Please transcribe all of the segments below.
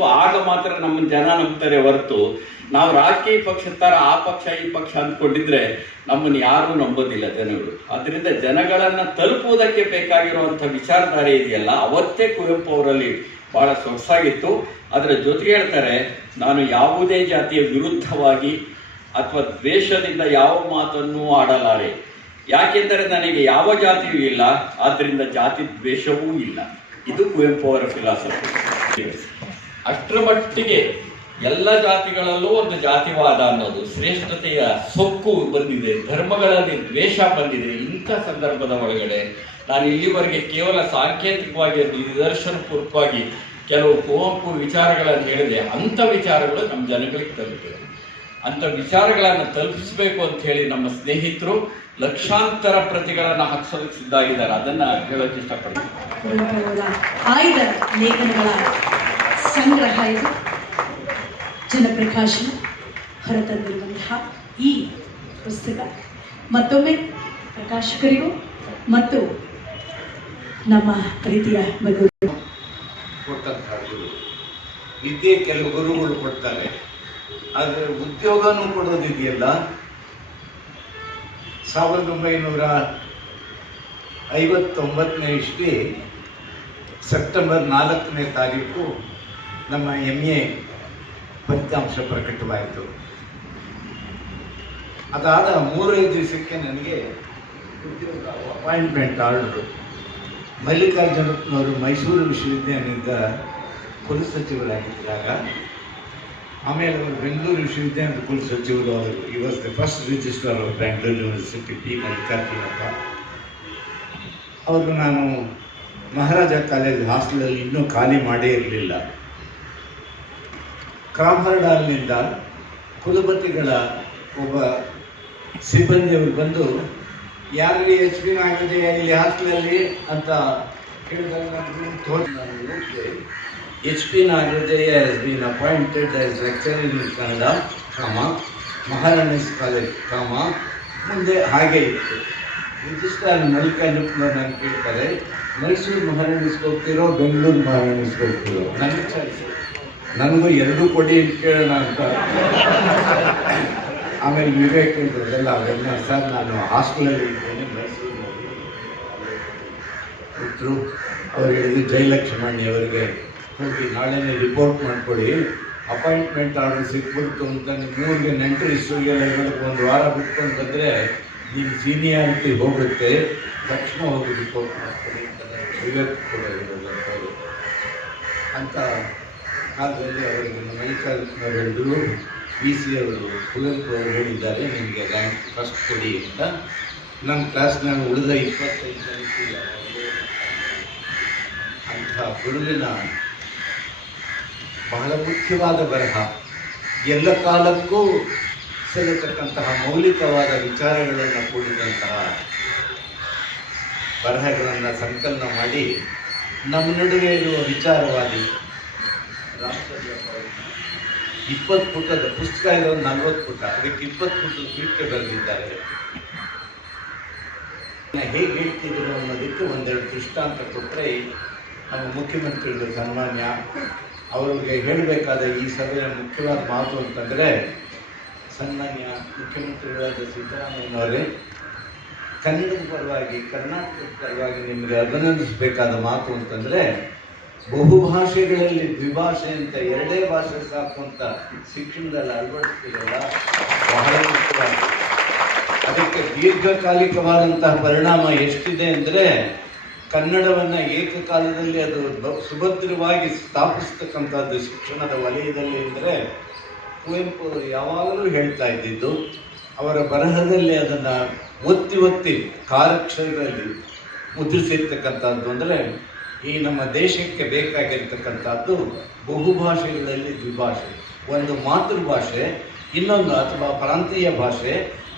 ಮಾಡಬೇಕು ಆಗ ಮಾತ್ರ ನಮ್ಮ ಜನ ನಂಬ್ತಾರೆ ಹೊರತು ನಾವು ರಾಜಕೀಯ ಪಕ್ಷ ತರ ಆ ಪಕ್ಷ ಈ ಪಕ್ಷ ಅಂದ್ಕೊಂಡಿದ್ರೆ ನಮ್ಮನ್ನು ಯಾರೂ ನಂಬೋದಿಲ್ಲ ಜನಗಳು. ಅದರಿಂದ ಜನಗಳನ್ನ ತಲುಪುವುದಕ್ಕೆ ಬೇಕಾಗಿರುವಂಥ ವಿಚಾರಧಾರೆ ಇದೆಯಲ್ಲ, ಅವತ್ತೇ ಕುವೆಂಪು ಅವರಲ್ಲಿ ಬಹಳ ಸೊಗಸಾಗಿತ್ತು. ಅದರ ಜೊತೆಗೆ ಹೇಳ್ತಾರೆ, ನಾನು ಯಾವುದೇ ಜಾತಿಯ ವಿರುದ್ಧವಾಗಿ ಅಥವಾ ದ್ವೇಷದಿಂದ ಯಾವ ಮಾತನ್ನು ಆಡಲಾರೆ. ಯಾಕೆಂದರೆ ನನಗೆ ಯಾವ ಜಾತಿಯೂ ಇಲ್ಲ ಆದ್ದರಿಂದ ಜಾತಿ ದ್ವೇಷವೂ ಇಲ್ಲ. ಇದು ಕುವೆಂಪು ಅವರ ಫಿಲಾಸಫಿ ಅಷ್ಟರ ಮಟ್ಟಿಗೆ ಎಲ್ಲ ಜಾತಿಗಳಲ್ಲೂ ಒಂದು ಜಾತಿವಾದ ಅನ್ನೋದು ಶ್ರೇಷ್ಠತೆಯ ಸೊಕ್ಕು ಬಂದಿದೆ, ಧರ್ಮಗಳಲ್ಲಿ ದ್ವೇಷ ಬಂದಿದೆ. ಇಂಥ ಸಂದರ್ಭದ ಒಳಗಡೆ ನಾನು ಇಲ್ಲಿವರೆಗೆ ಕೇವಲ ಸಾಂಕೇತಿಕವಾಗಿ ನಿದರ್ಶನಪೂರ್ವಕವಾಗಿ ಕೆಲವು ಕೋಪು ವಿಚಾರಗಳನ್ನು ಹೇಳಿದೆ. ಅಂಥ ವಿಚಾರಗಳು ನಮ್ಮ ಜನಗಳಿಗೆ ತಲುಪಿದೆ. ಅಂಥ ವಿಚಾರಗಳನ್ನು ತಲುಪಿಸಬೇಕು ಅಂತ ಹೇಳಿ ನಮ್ಮ ಸ್ನೇಹಿತರು ಲಕ್ಷಾಂತರ ಪ್ರತಿಗಳನ್ನು ಹಾಕ್ಸೋದಕ್ಕೆ ಸಿದ್ಧ ಆಗಿದ್ದಾರೆ. ಅದನ್ನ ಹೇಳೋಕೆ ಇಷ್ಟಪಡ್ತೀನಿ. ಸಂಗ್ರಹ ಇದು ಜನಪ್ರಕಾಶ ಹೊರತಂದಿರುವಂತಹ ಈ ಪುಸ್ತಕ ಮತ್ತೊಮ್ಮೆ ಪ್ರಕಾಶಕರಿಗೂ ಮತ್ತು ನಮ್ಮ ಪ್ರೀತಿಯ ಮಧು ವಿದ್ಯೆ ಕೆಲವು ಗುರುಗಳು ಕೊಡ್ತಾರೆ. ಆದರೆ ಉದ್ಯೋಗನೂ ಕೊಡೋದಿದೆಯಲ್ಲ? ಸಾವಿರದ ಒಂಬೈನೂರ ಐವತ್ತೊಂಬತ್ತನೇ ಇಸ್ವಿ ಸೆಪ್ಟೆಂಬರ್ ನಾಲ್ಕನೇ ತಾರೀಕು ನಮ್ಮ ಎಂ ಎ ಫಲಿತಾಂಶ ಪ್ರಕಟವಾಯಿತು. ಅದಾದ ಮೂರೈದು ದಿವಸಕ್ಕೆ ನನಗೆ ಉದ್ಯೋಗ ಅಪಾಯಿಂಟ್ಮೆಂಟ್ ಆರ್ಡ್ರು. ಮಲ್ಲಿಕಾರ್ಜುನಪ್ಪನವರು ಮೈಸೂರು ವಿಶ್ವವಿದ್ಯಾಲಯದ ಕುಲಸಚಿವರಾಗಿದ್ದಾಗ ಆಮೇಲೆ ಅವರು ಬೆಂಗಳೂರು ವಿಶ್ವವಿದ್ಯಾಲಯದ ಕುಲಸಚಿವರು ಅವರು ಈ first registrar of Bengaluru university P Mallikarjunappa. ಅವರು ನಾನು ಮಹಾರಾಜ ಕಾಲೇಜ್ ಹಾಸ್ಟೆಲಲ್ಲಿ ಇನ್ನೂ ಖಾಲಿ ಮಾಡೇ ಇರಲಿಲ್ಲ. ಕ್ರಾಂಬರ್ಡಾಲ್ನಿಂದ ಕುಲಪತಿಗಳ ಒಬ್ಬ ಸಿಬ್ಬಂದಿಯವರು ಬಂದು ಯಾರಲ್ಲಿ ಎಚ್ ಪಿ ಆಗಿದೆ ಇಲ್ಲಿ ಹಾಸ್ಟೆಲಲ್ಲಿ? ಅಂತ ಕೇಳಿದಾಗ H P Nagarajaiah has been appointed as lecture in Kannada ಕಾಮ. ಮಹಾರಾಣೀಸ್ ಕಾಲೇಜ್, ಕಾಮ. ಮುಂದೆ ಹಾಗೆ ಇತ್ತು. ರಿಜಿಸ್ಟ್ರಾರ್ ಮಲ್ಲಿಕಾರ್ಜುನಪ್ಪನವ್ರು ನಾನು ಕೇಳ್ತಾರೆ, ಮೈಸೂರು ಮಹಾರಾಣೀಸ್ಗೆ ಹೋಗ್ತಿರೋ, ಬೆಂಗಳೂರು ಮಹಾರಾಣೀಸ್ಗೆ ಹೋಗ್ತಿರೋ? ನನಗೆ ನನಗೂ ಎರಡೂ ಕೊಡಿ ಕೇಳೋಣ ಅಂತ. ಆಮೇಲೆ ವಿವೇಕ್ ಇದ್ದಲ್ಲ ಅವೆಲ್ಲ ಸರ್, ನಾನು ಹಾಸ್ಟೆಲಲ್ಲಿ ಇದ್ದೇನೆ ಮೈಸೂರಿನಲ್ಲಿ ಇದ್ರು, ಅವ್ರು ಹೇಳಿದ್ರು, ಜಯಲಕ್ಷ್ಮಣಿ ಅವರಿಗೆ ಹೋಗಿ ನಾಳೆನೇ ರಿಪೋರ್ಟ್ ಮಾಡಿಕೊಡಿ. ಅಪಾಯಿಂಟ್ಮೆಂಟ್ ಆರ್ಡರ್ ಸಿಕ್ಬಿಡ್ತು ಅಂತ ನಿಮ್ಮೂರಿಗೆ ನೆಂಟರು ಎಲ್ಲ ಒಂದು ವಾರ ಬಿಟ್ಕೊಂಡು ಬಂದರೆ ನಿಮ್ಮ ಸೀನಿಯಾರಿಟಿ ಹೋಗುತ್ತೆ, ತಕ್ಷಣ ಹೋಗಿ ರಿಪೋರ್ಟ್ ಮಾಡ್ಕೊಳ್ಳಿ ಅಂತ ವಿವೇಕ್ ಕೂಡ ಹೇಳಿದ್ರು ಅಂತ. ಕಾಲದಲ್ಲಿ ಅವರಿಗೆ ಮಲ್ಲಿಕಾರ್ಜುನವ್ರು ಹೇಳಿದ್ರು ಬಿ ಸಿ ಅವರು ಕುವೆಂಪು ಅವರು ಹೇಳಿದ್ದಾರೆ, ನಿಮಗೆ ರ್ಯಾಂಕ್ ಫಸ್ಟ್ ಕೊಡಿ ಅಂತ. ನಮ್ಮ ಕ್ಲಾಸ್ನಾಗ ಉಳಿದ ಇಪ್ಪತ್ತೈದು ಜನಕ್ಕೆ ಅಂತಹ ಗುರುವಿನ ಬಹಳ ಮುಖ್ಯವಾದ ಬರಹ. ಎಲ್ಲ ಕಾಲಕ್ಕೂ ಸಲ್ಲತಕ್ಕಂತಹ ಮೌಲಿಕವಾದ ವಿಚಾರಗಳನ್ನು ಕೂಡಿದಂತಹ ಬರಹಗಳನ್ನು ಸಂಕಲನ ಮಾಡಿ ನಮ್ಮ ನಡುವೆ ಇರುವ ವಿಚಾರವಾದಿ ಇಪ್ಪತ್ತು ಪುಟದ ಪುಸ್ತಕ ಇರೋದು ನಲ್ವತ್ತು ಪುಟ. ಅದಕ್ಕೆ ಇಪ್ಪತ್ತು ಪುಟದ ಪೀಠೆ ಬರೆದಿದ್ದಾರೆ. ಹೇಗೆ ಹೇಳ್ತಿದ್ರು ಅನ್ನೋದಕ್ಕೆ ಒಂದೆರಡು ದೃಷ್ಟಾಂತ ಕೊಟ್ಟರೆ ನಮ್ಮ ಮುಖ್ಯಮಂತ್ರಿಗಳು ಸನ್ಮಾನ್ಯ, ಅವರಿಗೆ ಹೇಳಬೇಕಾದ ಈ ಸಭೆಯ ಮುಖ್ಯವಾದ ಮಾತು ಅಂತಂದರೆ, ಸನ್ಮಾನ್ಯ ಮುಖ್ಯಮಂತ್ರಿಗಳಾದ ಸಿದ್ದರಾಮಯ್ಯನವರೇ ಕನ್ನಡದ ಪರವಾಗಿ, ಕರ್ನಾಟಕದ ಪರವಾಗಿ ನಿಮಗೆ ಅಭಿನಂದಿಸಬೇಕಾದ ಮಾತು ಅಂತಂದರೆ ಬಹುಭಾಷೆಗಳಲ್ಲಿ ದ್ವಿಭಾಷೆ ಅಂತ ಎರಡೇ ಭಾಷೆ ಸಾಕು ಅಂತ ಶಿಕ್ಷಣದಲ್ಲಿ ಅಳವಡಿಸ್ತಿರಲ್ಲ? ಬಹಳ ಮುಖ್ಯವಾಗಿದೆ. ಅದಕ್ಕೆ ದೀರ್ಘಕಾಲಿಕವಾದಂತಹ ಪರಿಣಾಮ ಎಷ್ಟಿದೆ ಅಂದರೆ ಕನ್ನಡವನ್ನು ಏಕಕಾಲದಲ್ಲಿ ಅದು ಸುಭದ್ರವಾಗಿ ಸ್ಥಾಪಿಸ್ತಕ್ಕಂಥದ್ದು ಶಿಕ್ಷಣದ ವಲಯದಲ್ಲಿ ಅಂದರೆ ಕುವೆಂಪು ಯಾವಾಗಲೂ ಹೇಳ್ತಾ ಇದ್ದಿದ್ದು, ಅವರ ಬರಹದಲ್ಲಿ ಅದನ್ನು ಒತ್ತಿ ಒತ್ತಿ ಕಾಲಕ್ಷರದಲ್ಲಿ ಮುದ್ರಿಸಿರ್ತಕ್ಕಂಥದ್ದು ಅಂದರೆ ಈ ನಮ್ಮ ದೇಶಕ್ಕೆ ಬೇಕಾಗಿರ್ತಕ್ಕಂಥದ್ದು ಬಹುಭಾಷೆಗಳಲ್ಲಿ ದ್ವಿಭಾಷೆ. ಒಂದು ಮಾತೃಭಾಷೆ, ಇನ್ನೊಂದು ಅಥವಾ ಪ್ರಾಂತೀಯ ಭಾಷೆ,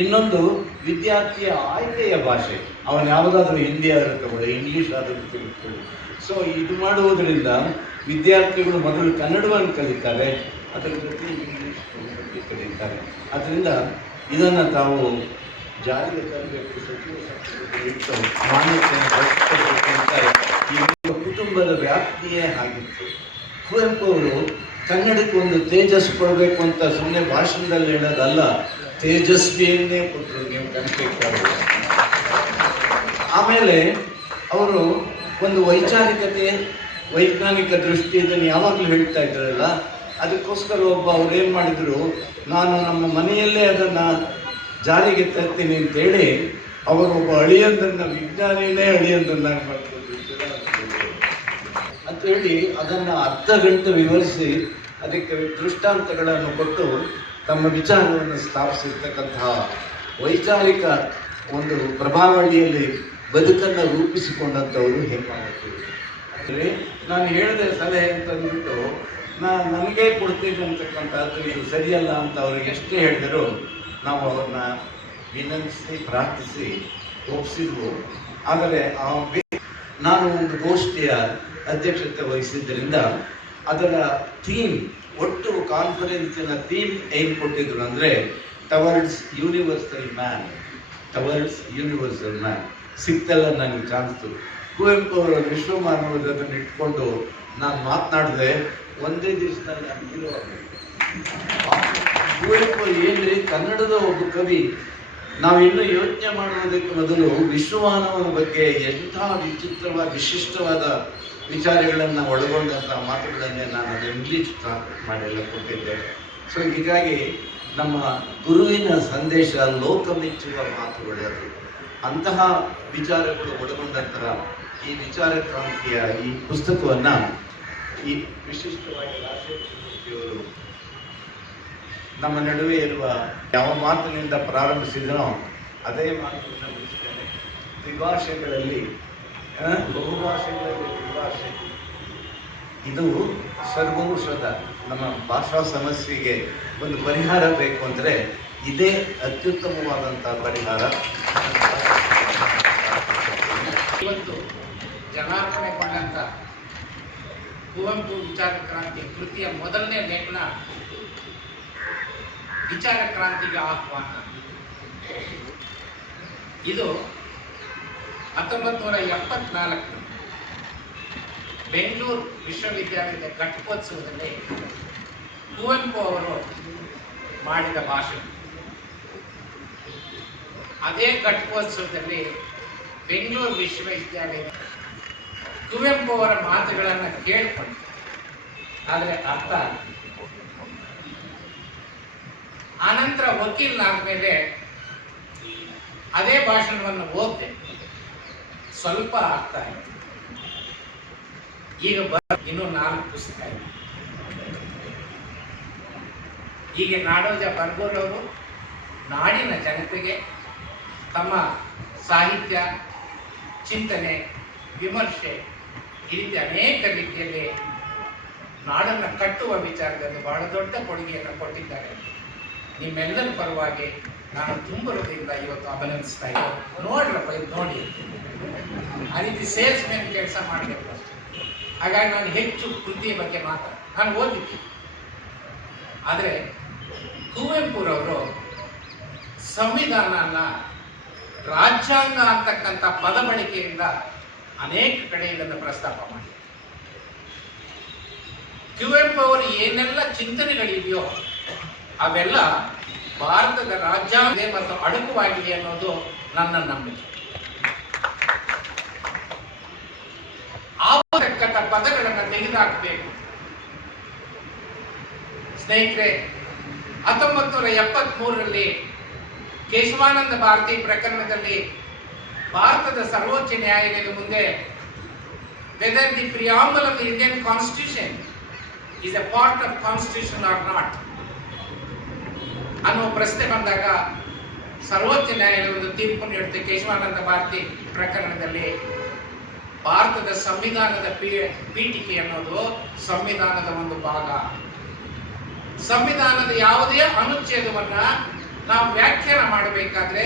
ಇನ್ನೊಂದು ವಿದ್ಯಾರ್ಥಿಯ ಆಯ್ಕೆಯ ಭಾಷೆ. ಅವನು ಯಾವುದಾದ್ರೂ ಹಿಂದಿ ಆದರೂ ತಗೊಳ್ಳಿ ಇಂಗ್ಲೀಷ್ ಆದರೂ ತೆಗೆದುಕೊಳ್ಳಿ ಸೊ ಇದು ಮಾಡುವುದರಿಂದ ವಿದ್ಯಾರ್ಥಿಗಳು ಮೊದಲು ಕನ್ನಡವನ್ನು ಕಲಿತಾರೆ, ಅದರ ಜೊತೆ ಇಂಗ್ಲೀಷ್ ಕಲಿತಾರೆ. ಅದರಿಂದ ಇದನ್ನು ತಾವು ಜಾರಿಗೆ ತರಬೇಕು, ಸಚಿವ ಇಟ್ಟು ಮಾನ್ಯತೆಯನ್ನು ಕುಟುಂಬದ ವ್ಯಾಪ್ತಿಯೇ ಆಗಿತ್ತು. ಕುವೆಂಪು ಅವರು ಕನ್ನಡಕ್ಕೆ ಒಂದು ತೇಜಸ್ ಕೊಡಬೇಕು ಅಂತ ಸುಮ್ಮನೆ ಭಾಷಣದಲ್ಲಿ ಹೇಳೋದಲ್ಲ, ತೇಜಸ್ವಿಯನ್ನೇ ಕೊಟ್ಟರು ನೀವು ಕನಕೇಶ್ವರ ಆಮೇಲೆ ಅವರು ಒಂದು ವೈಚಾರಿಕತೆ, ವೈಜ್ಞಾನಿಕ ದೃಷ್ಟಿ ಇದನ್ನು ಯಾವಾಗಲೂ ಹೇಳ್ತಾ ಇದ್ರಲ್ಲ, ಅದಕ್ಕೋಸ್ಕರ ಒಬ್ಬ ಅವ್ರು ಏನು ಮಾಡಿದ್ರು, ನಾನು ನಮ್ಮ ಮನೆಯಲ್ಲೇ ಅದನ್ನು ಜಾರಿಗೆ ತರ್ತೀನಿ ಅಂತೇಳಿ, ಅವರು ಒಬ್ಬ ಅಳಿಯಂದನ್ನ, ವಿಜ್ಞಾನಿನೇ ಅಳಿಯಂದನ್ನಾಗಿ ಮಾಡ್ಕೊಂಡು ಅಂತ ಹೇಳಿ ಅದನ್ನು ಅರ್ಧ ಗಂಟೆ ವಿವರಿಸಿ ಅದಕ್ಕೆ ದೃಷ್ಟಾಂತಗಳನ್ನು ಕೊಟ್ಟು ತಮ್ಮ ವಿಚಾರವನ್ನು ಸ್ಥಾಪಿಸಿರ್ತಕ್ಕಂತಹ ವೈಚಾರಿಕ ಒಂದು ಪ್ರಭಾವಳಿಯಲ್ಲಿ ಬದುಕನ್ನು ರೂಪಿಸಿಕೊಂಡಂಥವರು ಹೇಮಾವತಿ. ಅಂದರೆ ನಾನು ಹೇಳಿದೆ ಸಲಹೆ ಅಂತಂದ್ಬಿಟ್ಟು ನಾನು ನನಗೆ ಕೊಡ್ತೀನಿ ಅಂತಕ್ಕಂಥದ್ದು ಇದು ಸರಿಯಲ್ಲ ಅಂತ ಅವ್ರಿಗೆ ಎಷ್ಟೇ ಹೇಳಿದರೂ ನಾವು ಅವ್ರನ್ನ ವಿನಂತಿಸಿ, ಪ್ರಾರ್ಥಿಸಿ ಒಪ್ಪಿಸಿದ್ವು ಆದರೆ ಆ ನಾನು ಒಂದು ಗೋಷ್ಠಿಯ ಅಧ್ಯಕ್ಷತೆ ವಹಿಸಿದ್ದರಿಂದ ಅದರ ಥೀಮ್ ಒಟ್ಟು ಕಾನ್ಫರೆನ್ಸಿನ ಥೀಮ್ ಏನು ಕೊಟ್ಟಿದ್ರು ಅಂದರೆ towards universal man towards universal man ಸಿಕ್ತಲ್ಲ ನನಗೆ ಚಾನ್ಸು ಕುವೆಂಪು ಅವರ ವಿಶ್ವ ಮಾನವದನ್ನು ಇಟ್ಕೊಂಡು ನಾನು ಮಾತನಾಡಿದೆ, ಒಂದೇ ದಿವಸದಲ್ಲಿ ನಾನು ಕುವೆಂಪು ಏನ್ರಿ ಕನ್ನಡದ ಒಬ್ಬ ಕವಿ ನಾವು ಇನ್ನು ಯೋಚನೆ ಮಾಡುವುದಕ್ಕೆ ಮೊದಲು ವಿಶ್ವಮಾನವನ ಬಗ್ಗೆ ಎಂಥ ವಿಚಿತ್ರವಾದ, ವಿಶಿಷ್ಟವಾದ ವಿಚಾರಗಳನ್ನು ಒಳಗೊಂಡಂಥ ಮಾತುಗಳನ್ನೇ ನಾನು ಇಂಗ್ಲೀಷ್ ಮಾಡೆಲ್ಲ ಕೊಟ್ಟಿದ್ದೆ. ಸೊ ಹೀಗಾಗಿ ನಮ್ಮ ಗುರುವಿನ ಸಂದೇಶ ಲೋಕ ಮೆಚ್ಚುವ ಮಾತುಗಳು ಅದು. ಅಂತಹ ವಿಚಾರಗಳು ಒಳಗೊಂಡಂತಹ ಈ ವಿಚಾರ ಕ್ರಾಂತಿಯ ಈ ಪುಸ್ತಕವನ್ನು ಈ ವಿಶಿಷ್ಟವಾಗಿ ರಾಜೇಶ್ವರಿಯವರು ನಮ್ಮ ನಡುವೆ ಇರುವ ಯಾವ ಮಾತಿನಿಂದ ಪ್ರಾರಂಭಿಸಿದನೋ ಅದೇ ಮಾತಿನಿಂದ ಮುಗಿಸ್ತೇನೆ. ತ್ರಿಭಾಷೆಗಳಲ್ಲಿ ಬಹುಭಾಷೆಗಳಲ್ಲಿ ತ್ರಿಭಾಷೆ ಇದು ಸರ್ವೌಷಧ ನಮ್ಮ ಭಾಷಾ ಸಮಸ್ಯೆಗೆ ಒಂದು ಪರಿಹಾರ ಬೇಕು ಅಂದರೆ ಇದೇ ಅತ್ಯುತ್ತಮವಾದಂಥ ಪರಿಹಾರ. ಇವತ್ತು ಜನಾರ್ಪಣೆಗೊಂಡಂತ ಕುವೆಂಪು ವಿಚಾರ ಕ್ರಾಂತಿ ಕೃತಿಯ ಮೊದಲನೇ ಲೇಖನ ವಿಚಾರ ಕ್ರಾಂತಿಗೆ ಆಹ್ವಾನ ಇದು ಹತ್ತೊಂಬತ್ತು ನೂರ ಎಪ್ಪತ್ನಾಲ್ಕು ಬೆಂಗಳೂರು ವಿಶ್ವವಿದ್ಯಾಲಯದ ಘಟಕೋತ್ಸವದಲ್ಲಿ ಕುವೆಂಪು ಅವರು ಮಾಡಿದ ಭಾಷಣ ಅದೇ ಘಟಕೋತ್ಸವದಲ್ಲಿ ಬೆಂಗಳೂರು ವಿಶ್ವವಿದ್ಯಾಲಯ ಕುವೆಂಪು ಅವರ ಮಾತುಗಳನ್ನು ಕೇಳಿಕೊಂಡು, ಆದರೆ ಅರ್ಥ. ಆನಂತರ ವಕೀಲನಾದ್ಮೇಲೆ ಅದೇ ಭಾಷಣವನ್ನು ಓದಿದೆ. ಸ್ವಲ್ಪ ಆಗ್ತಾ ಇದೆ ಈಗ ಬ ಇನ್ನೂ ನಾಲ್ಕು ಪುಸ್ತಕ ಇದೆ. ಹೀಗೆ ನಾಡೋಜ ಬರ್ಗೋರವರು ನಾಡಿನ ಜನತೆಗೆ ತಮ್ಮ ಸಾಹಿತ್ಯ, ಚಿಂತನೆ, ವಿಮರ್ಶೆ ಈ ರೀತಿ ಅನೇಕ ರೀತಿಯಲ್ಲಿ ನಾಡನ್ನು ಕಟ್ಟುವ ವಿಚಾರದಲ್ಲಿ ಬಹಳ ದೊಡ್ಡ ಕೊಡುಗೆಯನ್ನು ಕೊಟ್ಟಿದ್ದಾರೆ. ನಿಮ್ಮೆಲ್ಲರ ಪರವಾಗಿ ನಾನು ತುಂಬ ಹೃದಯದಿಂದ ಇವತ್ತು ಅಭಿನಂದಿಸ್ತಾ ಇದ್ದೀನಿ. ನೋಡ್ರಪ್ಪ, ಇದು ನೋಡಿ. ಆ ರೀತಿ ಸೇಲ್ಸ್ ಮ್ಯಾನ್ ಕೆಲಸ ಮಾಡಬೇಕು ಅಷ್ಟೇ. ಹಾಗಾಗಿ ನಾನು ಹೆಚ್ಚು ಕೃತಿಯ ಬಗ್ಗೆ ಮಾತ್ರ ನಾನು ಓದಿದ್ದೆ ಆದರೆ ಕುವೆಂಪುರವರು ಸಂವಿಧಾನನ ರಾಜ್ಯಾಂಗ ಅಂತಕ್ಕಂಥ ಪದ ಬಳಕೆಯಿಂದ ಅನೇಕ ಕಡೆ ಇದನ್ನು ಪ್ರಸ್ತಾಪ ಮಾಡಿ ಕುವೆಂಪು ಅವರು ಏನೆಲ್ಲ ಚಿಂತನೆಗಳಿದೆಯೋ ಅವೆಲ್ಲ ಭಾರತದ ರಾಜ್ಯಾಂಗ ಮತ್ತು ಅಡಕವಾಗಿದೆ ಅನ್ನೋದು ನನ್ನ ನಂಬಿಕೆ. ಆವತಕ್ಕಂಥ ಪದಗಳನ್ನು ತೆಗೆದುಹಾಕಬೇಕು ಸ್ನೇಹಿತರೆ ಹತ್ತೊಂಬತ್ತು ನೂರ ಎಪ್ಪತ್ತ್ ಮೂರರಲ್ಲಿ ಕೇಶವಾನಂದ ಭಾರತಿ ಪ್ರಕರಣದಲ್ಲಿ ಭಾರತದ ಸರ್ವೋಚ್ಚ ನ್ಯಾಯಾಲಯದ ಮುಂದೆ whether the preamble of Indian constitution is a part of constitution or not ಅನ್ನುವ ಪ್ರಶ್ನೆ ಬಂದಾಗ ಸರ್ವೋಚ್ಚ ನ್ಯಾಯಾಲಯ ಒಂದು ತೀರ್ಪು ನೀಡುತ್ತೆ. ಕೇಶವಾನಂದ ಭಾರತಿ ಪ್ರಕರಣದಲ್ಲಿ ಭಾರತದ ಸಂವಿಧಾನದ ಪೀಠಿಕೆ ಅನ್ನೋದು ಸಂವಿಧಾನದ ಒಂದು ಭಾಗ. ಸಂವಿಧಾನದ ಯಾವುದೇ ಅನುಚ್ಛೇದವನ್ನ ನಾವು ವ್ಯಾಖ್ಯಾನ ಮಾಡಬೇಕಾದ್ರೆ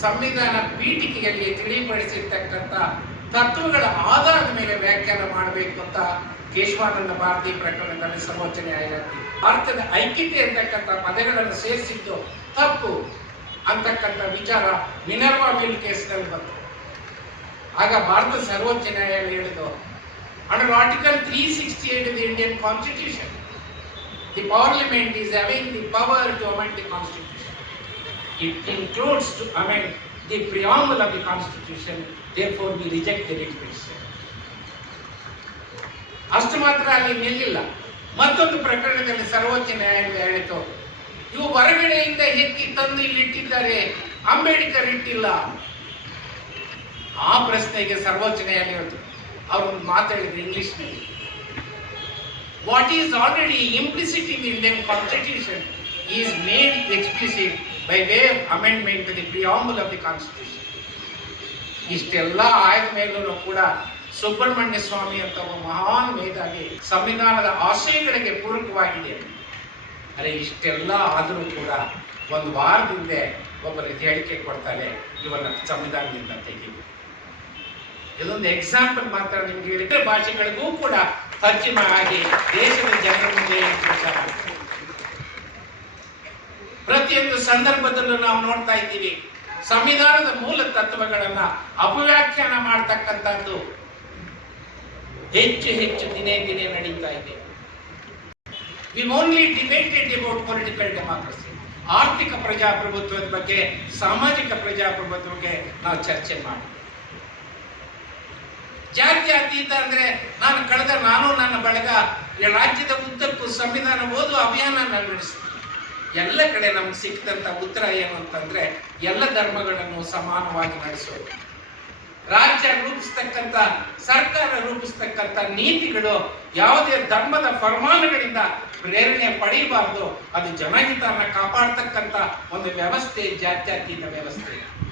ಸಂವಿಧಾನ ಪೀಠಿಕೆಯಲ್ಲಿ ತಿಳಿಪಡಿಸಿರ್ತಕ್ಕಂಥ ತತ್ವಗಳ ಆಧಾರದ ಮೇಲೆ ವ್ಯಾಖ್ಯಾನ ಮಾಡಬೇಕು ಅಂತ ಕೇಶವಾನಂದ ಭಾರತಿ ಪ್ರಕರಣದಲ್ಲಿ ಸರ್ವೋಚ್ಚ ನ್ಯಾಯಾಲಯ ಭಾರತದ ಐಕ್ಯತೆ ಅಂತಕ್ಕಂಥ ಪದಗಳನ್ನು ಸೇರಿಸಿದ್ದು ತಪ್ಪು ಅಂತಕ್ಕಂಥ ವಿಚಾರ ಮಿನರ್ವಾ ಬಿಲ್ ಕೇಸ್ನಲ್ಲಿ ಬಂತು ಆಗ ಭಾರತ ಸರ್ವೋಚ್ಚ ನ್ಯಾಯಾಲಯ ಹೇಳಿದ್ದು Under Article 368 of the Indian Constitution, the Parliament is having the power to amend the Constitution. It includes to amend the preamble of the Constitution, therefore we reject the writ petition. ಅಷ್ಟು ಮಾತ್ರ ಅಲ್ಲಿ ನಿಲ್ಲಿಲ್ಲ. ಮತ್ತೊಂದು ಪ್ರಕರಣದಲ್ಲಿ ಸರ್ವೋಚ್ಚ ನ್ಯಾಯಾಲಯ ಹೇಳಿತು. ಇವು ಹೊರಗಡೆಯಿಂದ ಹೆಕ್ಕಿ ತಂದು ಇಲ್ಲಿ ಇಟ್ಟಿದ್ದಾರೆ. ಅಂಬೇಡ್ಕರ್ ಇಟ್ಟಿಲ್ಲ. ಆ ಪ್ರಶ್ನೆಗೆ ಸರ್ವೋಚ್ಚ ನ್ಯಾಯಾಲಯ ಹೇಳ್ತು. ಅವರು ಒಂದು ಮಾತಾಡಿದ್ರು ಇಂಗ್ಲಿಷ್ನಲ್ಲಿ. What is already implicit in Indian constitution is explicit by by way amendment amendment the preamble of the Constitution. ಇಷ್ಟೆಲ್ಲ ಆಯ್ದ ಮೇಲೂ ಕೂಡ ಸುಬ್ರಹ್ಮಣ್ಯ ಸ್ವಾಮಿ ಅಂತ ಒಬ್ಬ ಮಹಾನ್ ಮೇಧಾವಿ ಸಂವಿಧಾನದ ಆಶಯಗಳಿಗೆ ಪೂರಕವಾಗಿದೆ ಅರೆ ಇಷ್ಟೆಲ್ಲ ಆದರೂ ಕೂಡ ಒಂದು ವಾರದಿಂದ ಒಬ್ಬರು ಹೇಳಿಕೆ ಕೊಡ್ತಾರೆ, ಇವನ್ನ ಸಂವಿಧಾನದಿಂದ ತೆಗೆದು ಇದೊಂದು ಎಕ್ಸಾಂಪಲ್ ಮಾತ್ರ ನಿಮ್ಗೆ ಹೇಳಿದ್ರೆ ಭಾಷೆಗಳಿಗೂ ಕೂಡ ತರ್ಜಿಮೆ ಆಗಿ ದೇಶದ ಜನರ ಮುಂದೆ ಪ್ರಚಾರ. ಪ್ರತಿಯೊಂದು ಸಂದರ್ಭದಲ್ಲೂ ನಾವು ನೋಡ್ತಾ ಇದ್ದೀವಿ. ಸಂವಿಧಾನದ ಮೂಲ ತತ್ವಗಳನ್ನ ಅಪವ್ಯಾಖ್ಯಾನ ಮಾಡ್ತಕ್ಕಂಥದ್ದು ಹೆಚ್ಚು ಹೆಚ್ಚು ದಿನೇ ದಿನೇ ನಡೀತಾ ಇದೆ. We only debated about political democracy ಆರ್ಥಿಕ ಪ್ರಜಾಪ್ರಭುತ್ವದ ಬಗ್ಗೆ, ಸಾಮಾಜಿಕ ಪ್ರಜಾಪ್ರಭುತ್ವ ಬಗ್ಗೆ ನಾವು ಚರ್ಚೆ ಮಾಡಿ ಅತೀತ ಅಂದ್ರೆ ನಾನು ಕಳೆದ ನಾನು ನನ್ನ ಬಳಗ ರಾಜ್ಯದ ಉದ್ದಕ್ಕೂ ಸಂವಿಧಾನ ಓದುವ ಅಭಿಯಾನ ನಡೆಸ್ತೀನಿ ಎಲ್ಲ ಕಡೆ ನಮ್ಗೆ ಸಿಕ್ಕಿದಂಥ ಉತ್ತರ ಏನು ಅಂತಂದ್ರೆ ಎಲ್ಲ ಧರ್ಮಗಳನ್ನು ಸಮಾನವಾಗಿ ನಡೆಸೋದು. ರಾಜ್ಯ ರೂಪಿಸ್ತಕ್ಕಂಥ, ಸರ್ಕಾರ ರೂಪಿಸ್ತಕ್ಕಂಥ ನೀತಿಗಳು ಯಾವುದೇ ಧರ್ಮದ ಫರ್ಮಾನುಗಳಿಂದ ಪ್ರೇರಣೆ ಪಡೆಯಬಾರದು. ಅದು ಜನಹಿತನ ಕಾಪಾಡ್ತಕ್ಕಂಥ ಒಂದು ವ್ಯವಸ್ಥೆ ಜಾತ್ಯತೀತ ವ್ಯವಸ್ಥೆ.